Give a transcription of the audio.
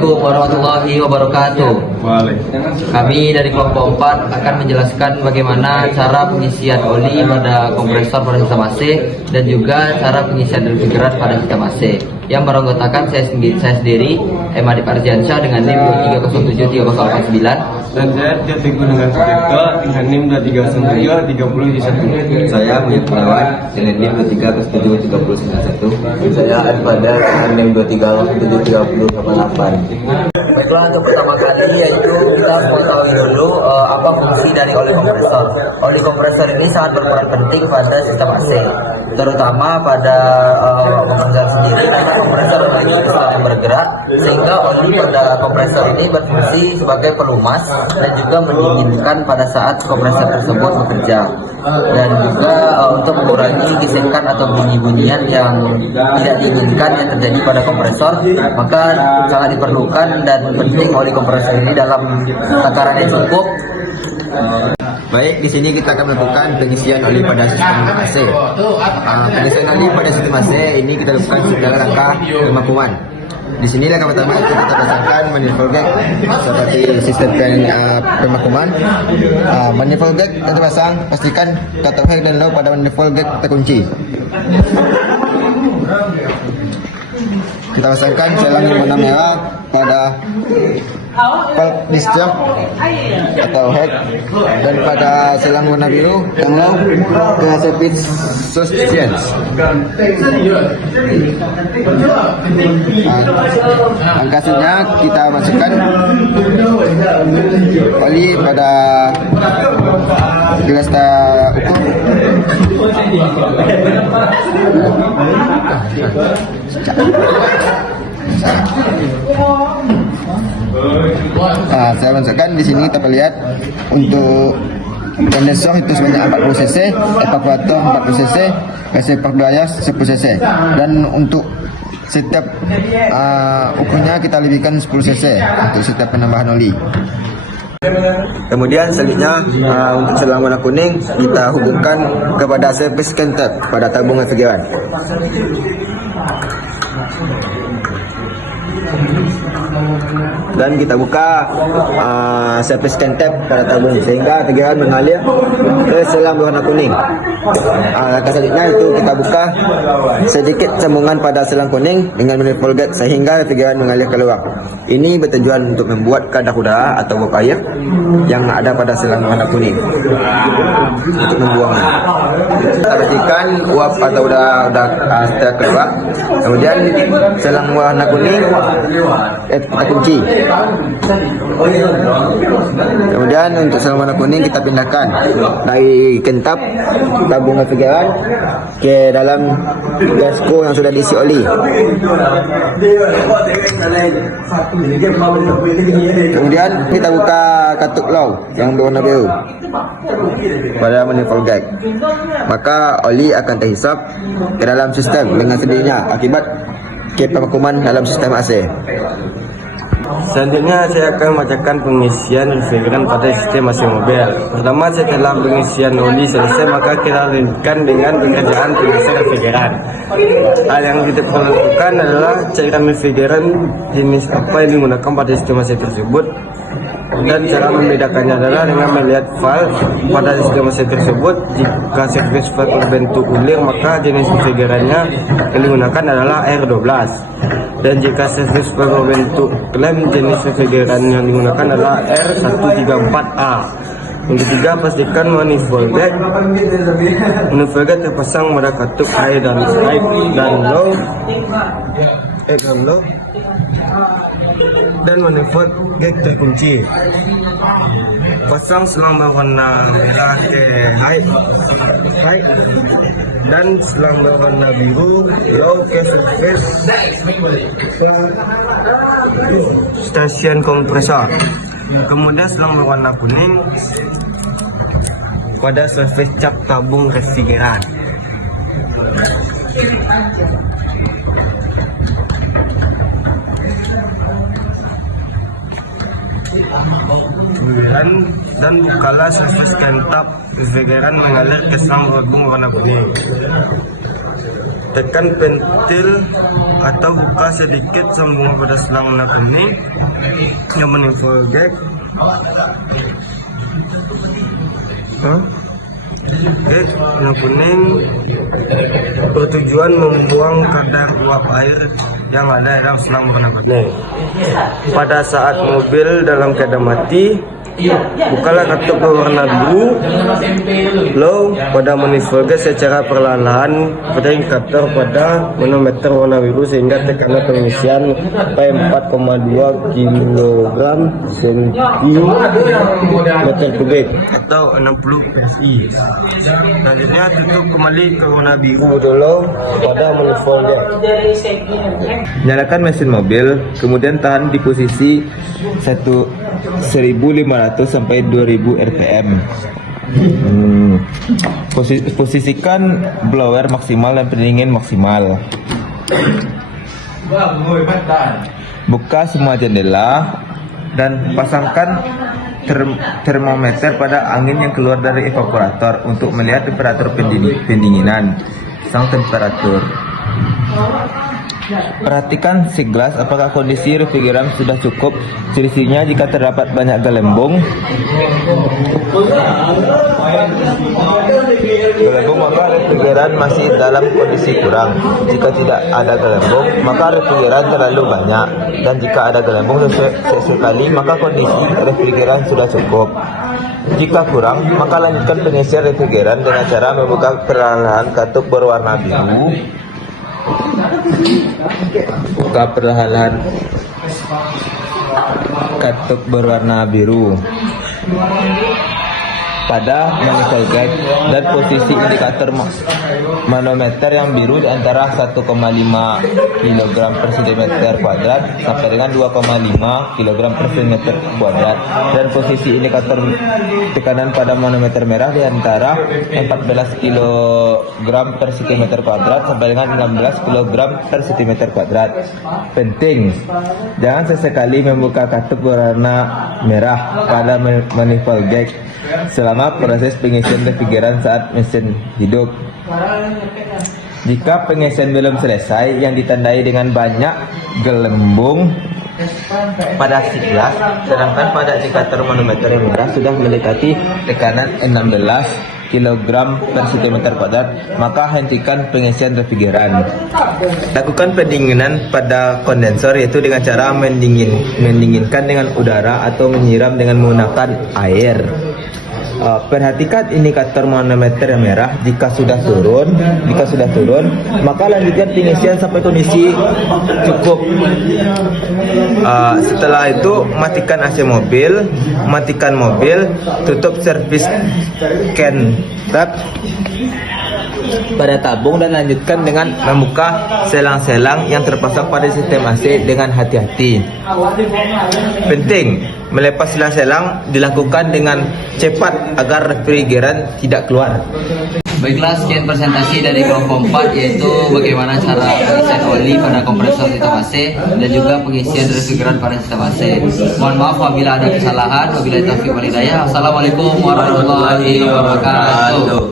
Assalamualaikum warahmatullahi wabarakatuh. Kami dari kelompok 4 akan menjelaskan bagaimana cara pengisian oli pada kompresor pada sistem AC dan juga cara pengisian refrigeran pada sistem AC. Yang beranggotakan saya sendiri, Adi Ardiansyah dengan NIM 2307309. Dan saya Teguh dengan Sudirto dengan NIM 2373091. Saya Budi Perawan dengan NIM 2307391. Saya Adpada dengan NIM 2307388. Baiklah, untuk pertama kali yaitu kita harus mengetahui dulu apa fungsi dari oli kompresor. Oli kompresor ini sangat berperan penting pada sistem AC, terutama pada kompresor sendiri karena kompresor memiliki piston yang bergerak, sehingga oli pada kompresor ini berfungsi sebagai pelumas dan juga mendinginkan pada saat kompresor tersebut bekerja, dan juga untuk mengurangi gesekan atau bunyi-bunyian yang tidak diinginkan yang terjadi pada kompresor. Maka sangat diperlukan dan penting oli kompresor ini dalam takaran yang cukup. Baik, di sini kita akan melakukan pengisian oli pada sistem AC. Pengisian oli pada sistem AC ini kita lakukan secara rangka pemakuman. Di sini yang pertama itu kita pasangkan manifold gag seperti sistem pemakuman. Manifold gag kita pasang, pastikan cutoff head dan low pada manifold gag terkunci. Kita pasangkan selang yang warna merah pada valve discharge atau head, dan pada selang warna biru yang low ke service substance. Angkasnya kita masukkan oli pada gelas ukur. Saya masukkan di sini. Kita lihat untuk kondensor itu sebanyak 40 cc, evaporator 40 cc, reservoir daya 10 cc, dan untuk setiap ukurnya kita lebihkan 10 cc untuk setiap penambahan oli. Kemudian selanjutnya untuk selang warna kuning kita hubungkan kepada service tab pada tabung refrigeran. Dan kita buka service tab pada tabung sehingga refrigeran mengalir ke selang berwarna kuning. Langkah selanjutnya itu kita buka sedikit sambungan pada selang kuning dengan manifold gag sehingga refrigeran mengalir keluar. Ini bertujuan untuk membuat kadar udara atau uap air yang ada pada selang warna kuning untuk membuangnya. Kita pastikan uap atau udara sudah keluar. Kemudian selang warna kuning kita kunci. Kemudian untuk selang warna kuning kita pindahkan dari kentap tabung refrigeran ke dalam gasko yang sudah diisi oli. Kemudian kita buka katup low yang berwarna biru pada manifold gag, maka oli akan terhisap ke dalam sistem dengan sendirinya akibat pemakuman dalam sistem AC. Selanjutnya saya akan membacakan pengisian refrigeran pada sistem AC mobil. Pertama, setelah pengisian oli selesai, maka kita lanjutkan dengan pengerjaan pengisian refrigeran. Hal yang kita perlu lakukan adalah cairan refrigeran jenis apa yang digunakan pada sistem AC tersebut, dan cara membedakannya adalah dengan melihat valve pada sistem AC tersebut. Jika service valve berbentuk ulir, maka jenis refrigerannya yang digunakan adalah R12. Dan jika service valve berbentuk klem, jenis refrigeran yang digunakan adalah R134A. Yang ketiga, pastikan manifold gag terpasang pada katup high dan low, dan manifold gag terkunci. Pasang selang berwarna merah ke high dan selang berwarna biru low ke surface stasiun kompresor. Kemudian selang berwarna kuning pada surface cap tabung refrigeran. Dan bukalah surface kentap refrigeran mengalir ke selang tabung warna kuning. Tekan pentil atau buka sedikit sambungan pada selang warna kuning yang menempel gag. Warna kuning bertujuan membuang kadar uap air yang ada dalam selang warna kuning. Pada saat mobil dalam keadaan mati, bukalah katup berwarna biru low pada manifold gas secara perlahan-lahan pada indikator pada manometer warna biru sehingga tekanan pengisian sampai 4,2 kg cm kubik atau 60 psi. Selanjutnya tutup kembali ke warna biru dulu pada manifold gas. Nyalakan mesin mobil, kemudian tahan di posisi 1500 sampai 2000 rpm. Posisikan blower maksimal dan pendingin maksimal. Buka semua jendela dan pasangkan termometer pada angin yang keluar dari evaporator untuk melihat temperatur pendinginan sang temperatur. Perhatikan siglas apakah kondisi refrigeran sudah cukup. Selisihnya jika terdapat banyak gelembung maka refrigeran masih dalam kondisi kurang. Jika tidak ada gelembung maka refrigeran terlalu banyak, dan jika ada gelembung sesekali maka kondisi refrigeran sudah cukup. Jika kurang maka lanjutkan pengisian refrigeran dengan cara membuka perlahan katup berwarna biru. Buka perlahan katup berwarna biru pada manifold gag dan posisi indikator manometer yang biru di antara 1,5 kg per cm kuadrat sampai dengan 2,5 kg per cm kuadrat, dan posisi indikator tekanan pada manometer merah di antara 14 kg per cm kuadrat sampai dengan 16 kg per cm kuadrat. Penting, jangan sesekali membuka katup berwarna merah pada manifold gag selama proses pengisian refrigeran saat mesin hidup. Jika pengisian belum selesai yang ditandai dengan banyak gelembung pada siglas, sedangkan pada indikator manometer yang merah sudah mendekati tekanan 16 kg per cm kuadrat, maka hentikan pengisian refrigeran. Lakukan pendinginan pada kondensor, yaitu dengan cara mendinginkan dengan udara atau menyiram dengan menggunakan air. Perhatikan indikator manometer yang merah. Jika sudah turun maka lanjutkan pengisian sampai kondisi cukup. Setelah itu matikan AC mobil, tutup servis can tab pada tabung dan lanjutkan dengan membuka selang-selang yang terpasang pada sistem AC dengan hati-hati. Penting, melepas selang-selang dilakukan dengan cepat agar refrigeran tidak keluar. Baiklah, sekian presentasi dari kelompok 4, yaitu bagaimana cara pengisian oli pada kompresor sistem AC dan juga pengisian refrigeran pada sistem AC. Mohon maaf apabila ada kesalahan. Wabillahi taufiq wal hidayah. Assalamualaikum warahmatullahi wabarakatuh.